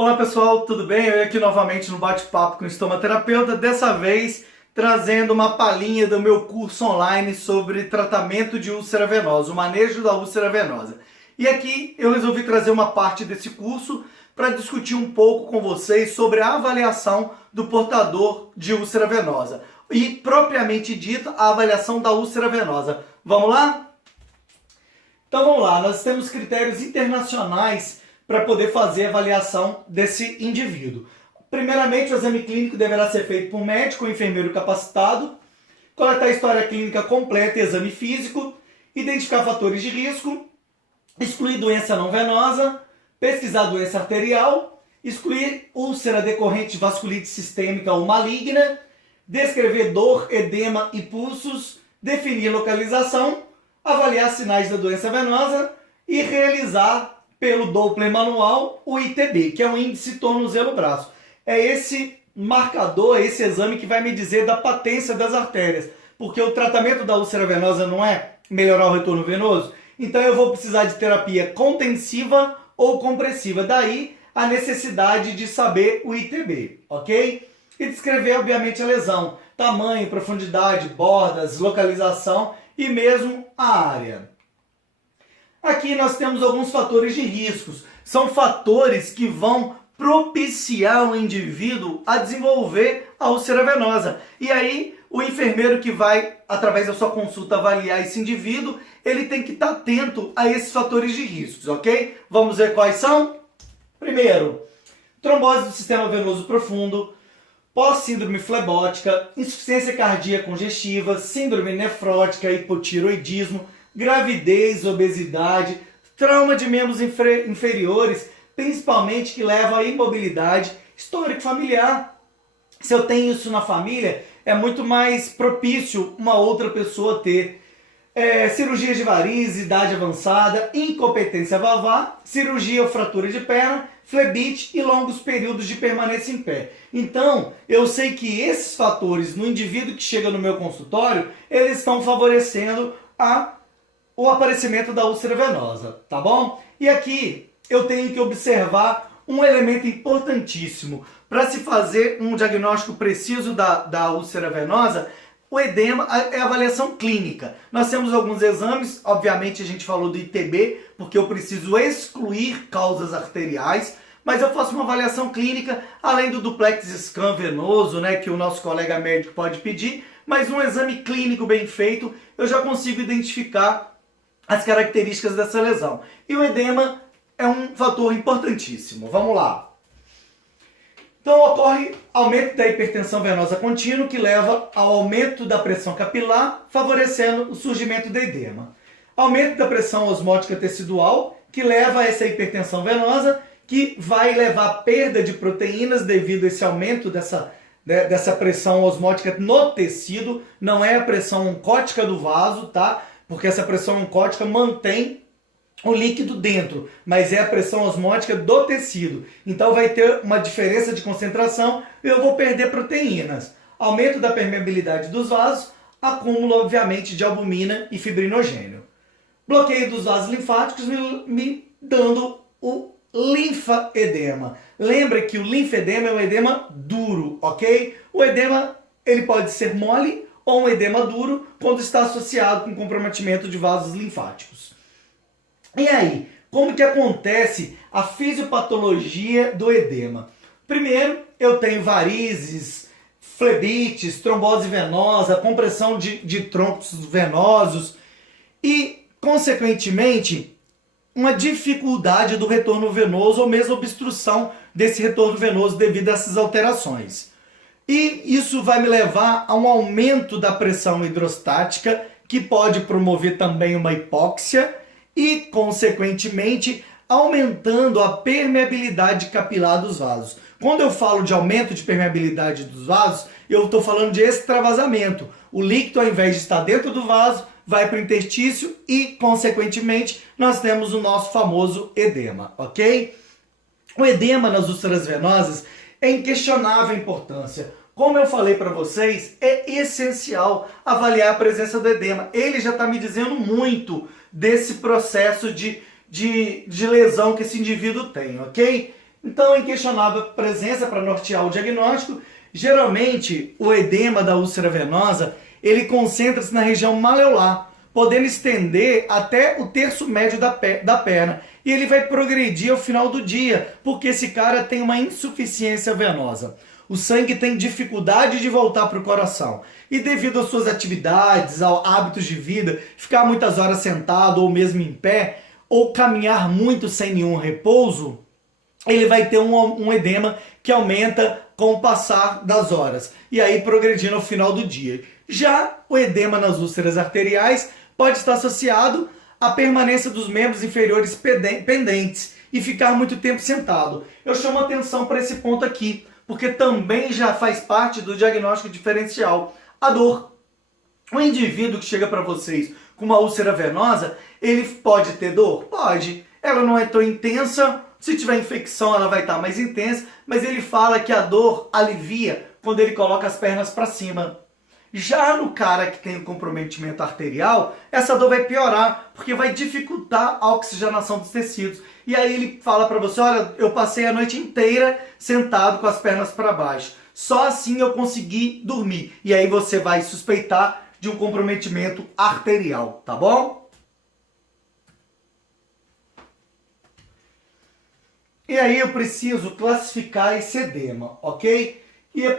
Olá pessoal, tudo bem? Eu aqui novamente no bate-papo com o estomaterapeuta, dessa vez trazendo uma palhinha do meu curso online sobre tratamento de úlcera venosa, o manejo da úlcera venosa. E aqui eu resolvi trazer uma parte desse curso para discutir um pouco com vocês sobre a avaliação do portador de úlcera venosa e, propriamente dita, a avaliação da úlcera venosa. Vamos lá? Então vamos lá, nós temos critérios internacionais para poder fazer a avaliação desse indivíduo. Primeiramente, o exame clínico deverá ser feito por médico ou enfermeiro capacitado, coletar a história clínica completa e exame físico, identificar fatores de risco, excluir doença não venosa, pesquisar doença arterial, excluir úlcera decorrente de vasculite sistêmica ou maligna, descrever dor, edema e pulsos, definir localização, avaliar sinais da doença venosa e realizar pelo Doppler manual o ITB, que é o índice tornozelo-braço. É esse marcador, esse exame que vai me dizer da patência das artérias, porque o tratamento da úlcera venosa não é melhorar o retorno venoso, então eu vou precisar de terapia contensiva ou compressiva, daí a necessidade de saber o ITB, ok? E descrever, obviamente, a lesão, tamanho, profundidade, bordas, localização e mesmo a área. Aqui nós temos alguns fatores de riscos. São fatores que vão propiciar o indivíduo a desenvolver a úlcera venosa. E aí, o enfermeiro que vai, através da sua consulta, avaliar esse indivíduo, ele tem que estar atento a esses fatores de riscos, ok? Vamos ver quais são? Primeiro, trombose do sistema venoso profundo, pós-síndrome flebótica, insuficiência cardíaca congestiva, síndrome nefrótica, hipotiroidismo, gravidez, obesidade, trauma de membros inferiores, principalmente que leva à imobilidade, histórico familiar. Se eu tenho isso na família, é muito mais propício uma outra pessoa ter. Cirurgia de varizes, idade avançada, incompetência valvar, cirurgia ou fratura de perna, flebite e longos períodos de permanência em pé. Então, eu sei que esses fatores no indivíduo que chega no meu consultório, eles estão favorecendo o aparecimento da úlcera venosa, tá bom? E aqui eu tenho que observar um elemento importantíssimo. Para se fazer um diagnóstico preciso da úlcera venosa, o edema é a avaliação clínica. Nós temos alguns exames, obviamente a gente falou do ITB, porque eu preciso excluir causas arteriais, mas eu faço uma avaliação clínica, além do duplex scan venoso, né, que o nosso colega médico pode pedir, mas um exame clínico bem feito, eu já consigo identificar as características dessa lesão. E o edema é um fator importantíssimo. Vamos lá. Então ocorre aumento da hipertensão venosa contínua, que leva ao aumento da pressão capilar, favorecendo o surgimento do edema. Aumento da pressão osmótica tecidual, que leva a essa hipertensão venosa, que vai levar à perda de proteínas devido a esse aumento dessa pressão osmótica no tecido. Não é a pressão oncótica do vaso, tá? Porque essa pressão oncótica mantém o líquido dentro, mas é a pressão osmótica do tecido. Então vai ter uma diferença de concentração e eu vou perder proteínas. Aumento da permeabilidade dos vasos, acúmulo, obviamente, de albumina e fibrinogênio. Bloqueio dos vasos linfáticos me dando o linfaedema. Lembra que o linfedema é um edema duro, ok? O edema ele pode ser mole ou um edema duro quando está associado com comprometimento de vasos linfáticos. E aí, como que acontece a fisiopatologia do edema? Primeiro, eu tenho varizes, flebites, trombose venosa, compressão de troncos venosos e, consequentemente, uma dificuldade do retorno venoso ou mesmo obstrução desse retorno venoso devido a essas alterações. E isso vai me levar a um aumento da pressão hidrostática, que pode promover também uma hipóxia e, consequentemente, aumentando a permeabilidade capilar dos vasos. Quando eu falo de aumento de permeabilidade dos vasos, eu estou falando de extravasamento. O líquido, ao invés de estar dentro do vaso, vai para o interstício e, consequentemente, nós temos o nosso famoso edema, ok? O edema nas úlceras venosas é inquestionável a importância. Como eu falei para vocês, é essencial avaliar a presença do edema. Ele já está me dizendo muito desse processo de lesão que esse indivíduo tem, ok? Então, é inquestionável a presença para nortear o diagnóstico. Geralmente, o edema da úlcera venosa, ele concentra-se na região maleolar, podendo estender até o terço médio da perna. E ele vai progredir ao final do dia, porque esse cara tem uma insuficiência venosa. O sangue tem dificuldade de voltar para o coração. E devido às suas atividades, aos hábitos de vida, ficar muitas horas sentado ou mesmo em pé, ou caminhar muito sem nenhum repouso, ele vai ter um edema que aumenta com o passar das horas. E aí progredindo ao final do dia. Já o edema nas úlceras arteriais pode estar associado à permanência dos membros inferiores pendentes e ficar muito tempo sentado. Eu chamo atenção para esse ponto aqui, porque também já faz parte do diagnóstico diferencial. A dor. O indivíduo que chega para vocês com uma úlcera venosa, ele pode ter dor? Pode. Ela não é tão intensa. Se tiver infecção, ela vai estar mais intensa, mas ele fala que a dor alivia quando ele coloca as pernas para cima. Já no cara que tem um comprometimento arterial, essa dor vai piorar, porque vai dificultar a oxigenação dos tecidos. E aí ele fala para você, olha, eu passei a noite inteira sentado com as pernas para baixo. Só assim eu consegui dormir. E aí você vai suspeitar de um comprometimento arterial, tá bom? E aí eu preciso classificar esse edema, ok? E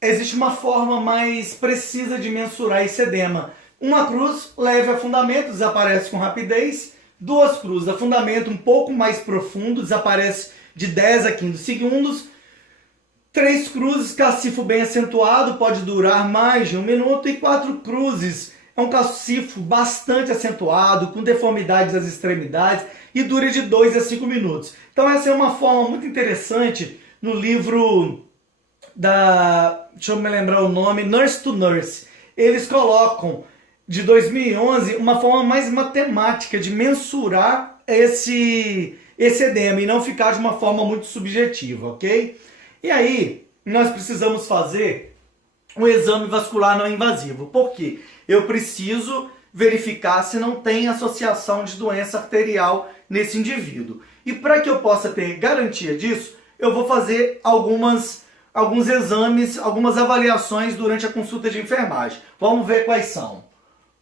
existe uma forma mais precisa de mensurar esse edema. Uma cruz leve a fundamento, desaparece com rapidez. Duas cruzes, afundamento um pouco mais profundo, desaparece de 10 a 15 segundos. 3 cruzes, cacifo bem acentuado, pode durar mais de 1 minuto. E 4 cruzes, é um cacifo bastante acentuado, com deformidades das extremidades e dura de 2 a 5 minutos. Então essa é uma forma muito interessante no livro deixa eu me lembrar o nome, Nurse to Nurse. Eles colocam, de 2011, uma forma mais matemática de mensurar esse edema e não ficar de uma forma muito subjetiva, ok? E aí, nós precisamos fazer um exame vascular não invasivo. Por quê? Eu preciso verificar se não tem associação de doença arterial nesse indivíduo. E para que eu possa ter garantia disso, eu vou fazer alguns exames, algumas avaliações durante a consulta de enfermagem. Vamos ver quais são.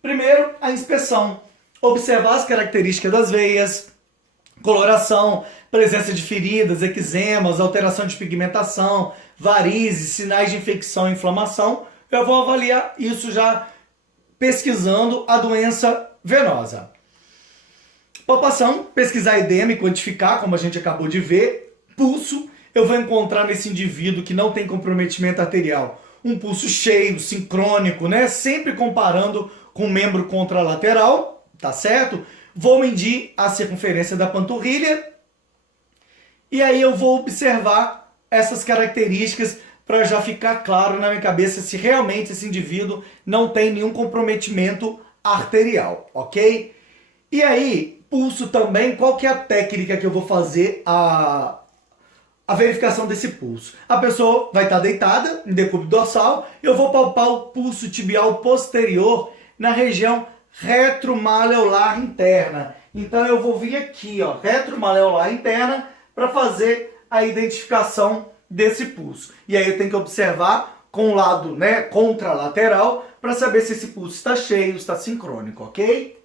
Primeiro, a inspeção. Observar as características das veias, coloração, presença de feridas, eczemas, alteração de pigmentação, varizes, sinais de infecção e inflamação. Eu vou avaliar isso já pesquisando a doença venosa. Palpação, pesquisar edema e quantificar, como a gente acabou de ver. Pulso, eu vou encontrar nesse indivíduo que não tem comprometimento arterial um pulso cheio, sincrônico, né? Sempre comparando com o membro contralateral, tá certo? Vou medir a circunferência da panturrilha e aí eu vou observar essas características para já ficar claro na minha cabeça se realmente esse indivíduo não tem nenhum comprometimento arterial, ok? E aí, pulso também, qual que é a técnica que eu vou fazer a verificação desse pulso? A pessoa vai estar deitada em decúbito dorsal, eu vou palpar o pulso tibial posterior na região retromaleolar interna. Então eu vou vir aqui, ó, retromaleolar interna, para fazer a identificação desse pulso. E aí eu tenho que observar com o lado, né, contralateral, para saber se esse pulso está cheio, está sincrônico, ok?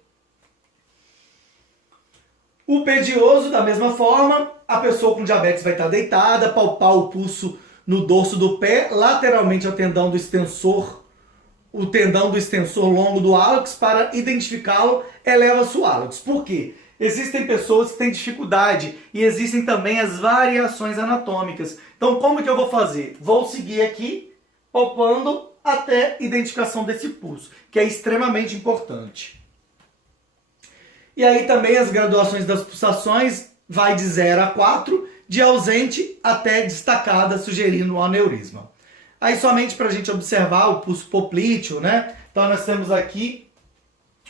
O pedioso, da mesma forma, a pessoa com diabetes vai estar deitada, palpar o pulso no dorso do pé, lateralmente ao tendão do extensor, o tendão do extensor longo do hálux, para identificá-lo, eleva-se o hálux. Por quê? Existem pessoas que têm dificuldade e existem também as variações anatômicas. Então, como que eu vou fazer? Vou seguir aqui, palpando até identificação desse pulso, que é extremamente importante. E aí também as graduações das pulsações vai de 0 a 4, de ausente até destacada, sugerindo um aneurisma. Aí somente para a gente observar o pulso poplíteo, né? Então nós temos aqui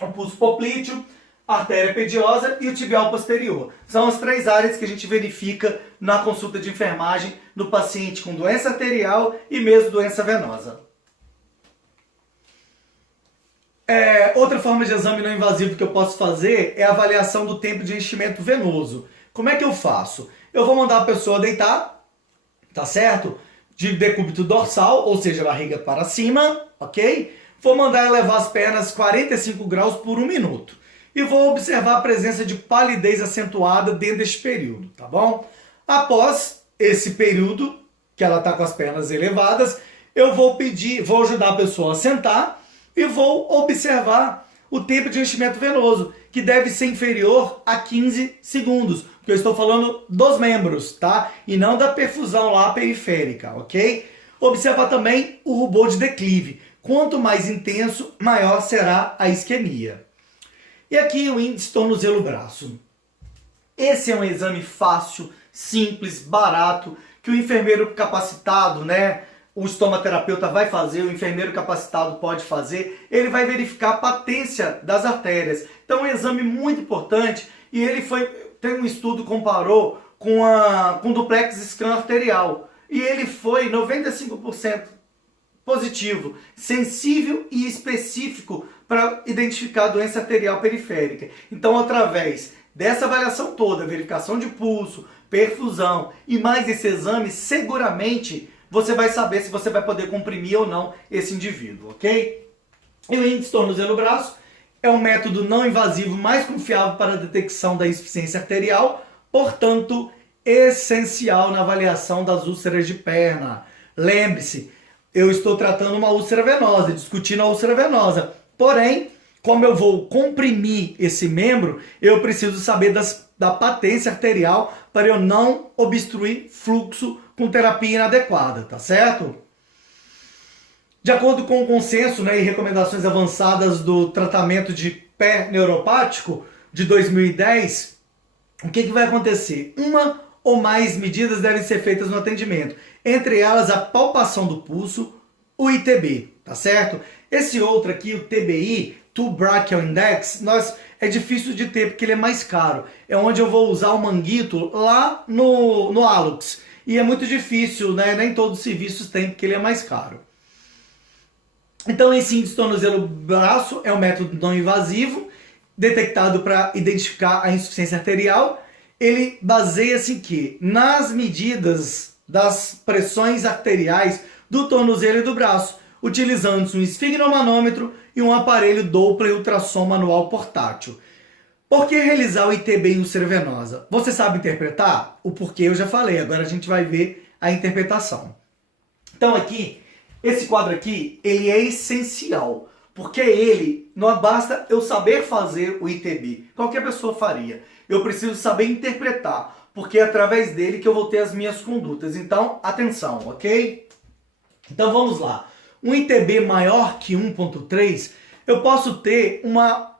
o pulso poplíteo, a artéria pediosa e o tibial posterior. São as 3 áreas que a gente verifica na consulta de enfermagem no paciente com doença arterial e mesmo doença venosa. Outra forma de exame não invasivo que eu posso fazer é a avaliação do tempo de enchimento venoso. Como é que eu faço? eu vou mandar a pessoa deitar, tá certo? De decúbito dorsal, ou seja, barriga para cima, ok? Vou mandar elevar as pernas 45 graus por 1 minuto. E vou observar a presença de palidez acentuada dentro deste período, tá bom? Após esse período, que ela está com as pernas elevadas, eu vou ajudar a pessoa a sentar e vou observar o tempo de enchimento venoso, que deve ser inferior a 15 segundos, porque eu estou falando dos membros, tá? E não da perfusão lá periférica, ok? Observar também o rubor de declive. Quanto mais intenso, maior será a isquemia. E aqui o índice tornozelo-braço. Esse é um exame fácil, simples, barato, que o enfermeiro capacitado, né, o estomaterapeuta vai fazer, o enfermeiro capacitado pode fazer, ele vai verificar a patência das artérias. Então é um exame muito importante e tem um estudo que comparou com duplex scan arterial e ele foi 95% positivo, sensível e específico para identificar a doença arterial periférica. Então, através dessa avaliação toda, verificação de pulso, perfusão e mais esse exame, seguramente você vai saber se você vai poder comprimir ou não esse indivíduo, ok? E o índice tornozelo-braço é um método não invasivo mais confiável para a detecção da insuficiência arterial, portanto, essencial na avaliação das úlceras de perna. Lembre-se, eu estou tratando uma úlcera venosa, discutindo a úlcera venosa. Porém, como eu vou comprimir esse membro, eu preciso saber da patência arterial para eu não obstruir fluxo com terapia inadequada, tá certo? De acordo com o consenso, né, e recomendações avançadas do tratamento de pé neuropático de 2010, o que vai acontecer? Uma ou mais medidas devem ser feitas no atendimento. Entre elas, a palpação do pulso, o ITB, tá certo? Esse outro aqui, o TBI, Two Brachial Index, é difícil de ter porque ele é mais caro. É onde eu vou usar o manguito lá no hálux. E é muito difícil, né? Nem todos os serviços têm porque ele é mais caro. Então esse índice tornozelo-braço é um método não invasivo, detectado para identificar a insuficiência arterial. Ele baseia-se em que? Nas medidas das pressões arteriais do tornozelo e do braço, utilizando-se um esfigmomanômetro e um aparelho Doppler ultrassom manual portátil. Por que realizar o ITB em úlcera venosa? Você sabe interpretar? O porquê eu já falei, agora a gente vai ver a interpretação. Então aqui, esse quadro aqui, ele é essencial, porque não basta eu saber fazer o ITB, qualquer pessoa faria. Eu preciso saber interpretar, porque é através dele que eu vou ter as minhas condutas. Então, atenção, ok? Então vamos lá. Um ITB maior que 1.3, eu posso ter uma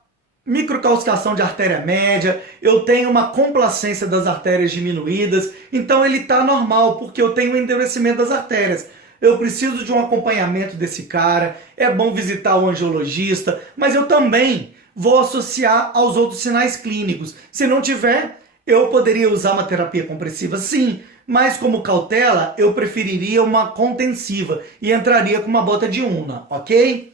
microcalcificação de artéria média, eu tenho uma complacência das artérias diminuídas, então ele está normal, porque eu tenho um endurecimento das artérias. Eu preciso de um acompanhamento desse cara, é bom visitar o angiologista, mas eu também vou associar aos outros sinais clínicos. Se não tiver, eu poderia usar uma terapia compressiva, sim, mas como cautela, eu preferiria uma contensiva e entraria com uma bota de Una, ok?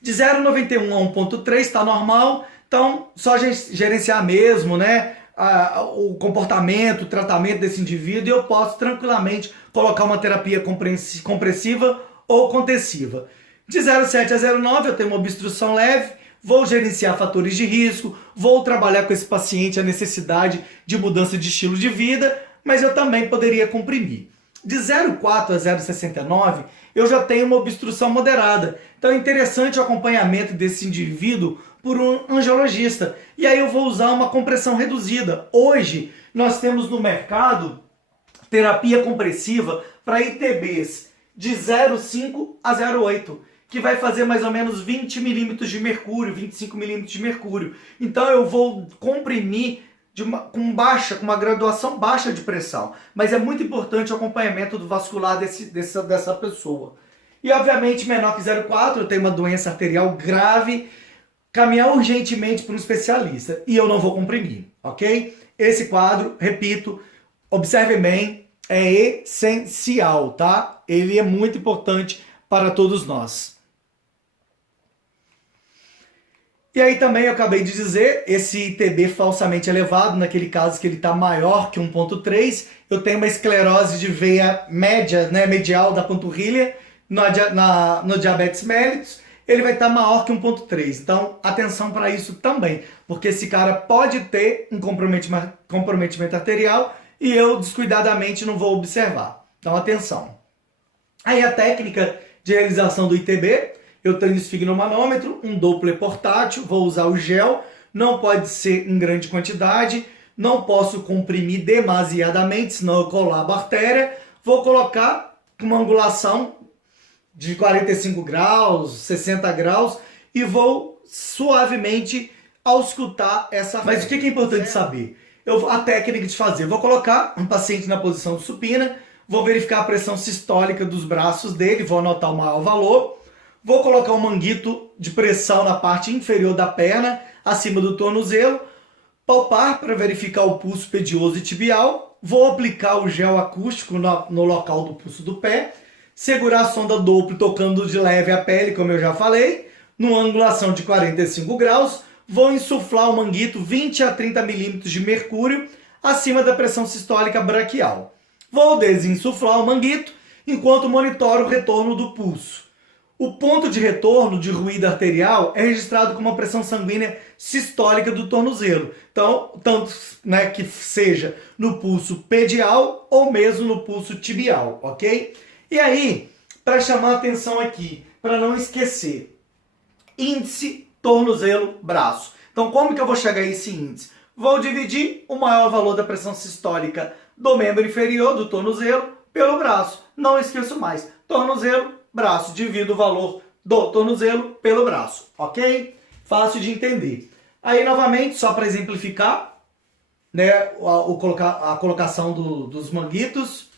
De 0,91 a 1,3 está normal, então só a gente gerenciar mesmo, né? O comportamento, o tratamento desse indivíduo, e eu posso tranquilamente colocar uma terapia compressiva ou contensiva. De 0,7 a 0,9 eu tenho uma obstrução leve, vou gerenciar fatores de risco, vou trabalhar com esse paciente a necessidade de mudança de estilo de vida, mas eu também poderia comprimir. De 0,4 a 0,69 eu já tenho uma obstrução moderada, então é interessante o acompanhamento desse indivíduo por um angiologista. E aí eu vou usar uma compressão reduzida. Hoje nós temos no mercado terapia compressiva para ITBs de 0,5 a 0,8, que vai fazer mais ou menos 20 milímetros de mercúrio, 25 milímetros de mercúrio. Então eu vou comprimir com uma graduação baixa de pressão. Mas é muito importante o acompanhamento do vascular dessa pessoa. E obviamente menor que 0,4, eu tenho uma doença arterial grave, caminhar urgentemente para um especialista e eu não vou comprimir, ok? Esse quadro, repito, observe bem, é essencial, tá? Ele é muito importante para todos nós. E aí também eu acabei de dizer, esse ITB falsamente elevado, naquele caso que ele está maior que 1,3, eu tenho uma esclerose de veia média, né, medial da panturrilha, no diabetes mellitus, ele vai estar maior que 1,3. Então, atenção para isso também, porque esse cara pode ter um comprometimento arterial e eu descuidadamente não vou observar. Então, atenção. Aí a técnica de realização do ITB, eu tenho esfigmomanômetro, um Doppler portátil, vou usar o gel, não pode ser em grande quantidade, não posso comprimir demasiadamente, senão eu colabo a artéria. Vou colocar uma angulação de 45 graus, 60 graus e vou suavemente auscultar essa... Mas o que é importante saber? A técnica de fazer, vou colocar um paciente na posição de supina, vou verificar a pressão sistólica dos braços dele, vou anotar o maior valor, vou colocar um manguito de pressão na parte inferior da perna, acima do tornozelo, palpar para verificar o pulso pedioso e tibial, vou aplicar o gel acústico no local do pulso do pé, segurar a sonda Doppler tocando de leve a pele, como eu já falei, numa angulação de 45 graus, vou insuflar o manguito 20 a 30 milímetros de mercúrio acima da pressão sistólica braquial. Vou desinsuflar o manguito enquanto monitoro o retorno do pulso. O ponto de retorno de ruído arterial é registrado com uma pressão sanguínea sistólica do tornozelo. Então, tanto que seja no pulso pedial ou mesmo no pulso tibial, ok? E aí, para chamar a atenção aqui, para não esquecer, índice, tornozelo, braço. Então, como que eu vou chegar a esse índice? Vou dividir o maior valor da pressão sistólica do membro inferior, do tornozelo, pelo braço. Não esqueço mais. Tornozelo, braço. Divido o valor do tornozelo pelo braço. Ok? Fácil de entender. Aí, novamente, só para exemplificar, né, a colocação dos manguitos.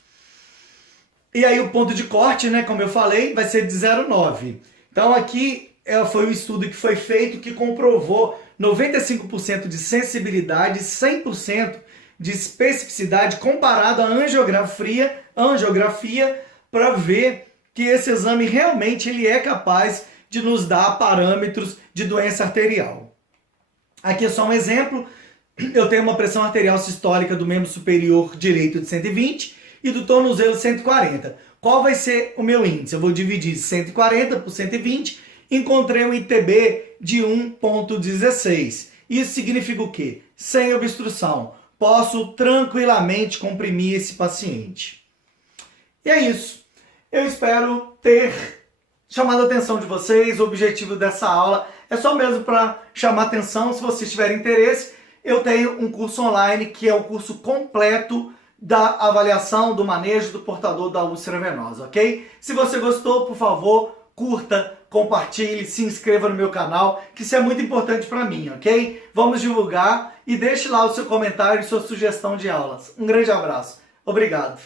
E aí, o ponto de corte, né, como eu falei, vai ser de 0,9. Então, aqui foi um estudo que foi feito que comprovou 95% de sensibilidade, 100% de especificidade comparado à angiografia para ver que esse exame realmente ele é capaz de nos dar parâmetros de doença arterial. Aqui é só um exemplo. Eu tenho uma pressão arterial sistólica do membro superior direito de 120 e do tornozelo 140. Qual vai ser o meu índice? Eu vou dividir 140 por 120. Encontrei um ITB de 1,16. Isso significa o quê? Sem obstrução. Posso tranquilamente comprimir esse paciente. E é isso. Eu espero ter chamado a atenção de vocês. O objetivo dessa aula é só mesmo para chamar a atenção. Se vocês tiverem interesse, eu tenho um curso online que é o curso completo da avaliação do manejo do portador da úlcera venosa, ok? Se você gostou, por favor, curta, compartilhe, se inscreva no meu canal, que isso é muito importante para mim, ok? Vamos divulgar e deixe lá o seu comentário e sua sugestão de aulas. Um grande abraço. Obrigado.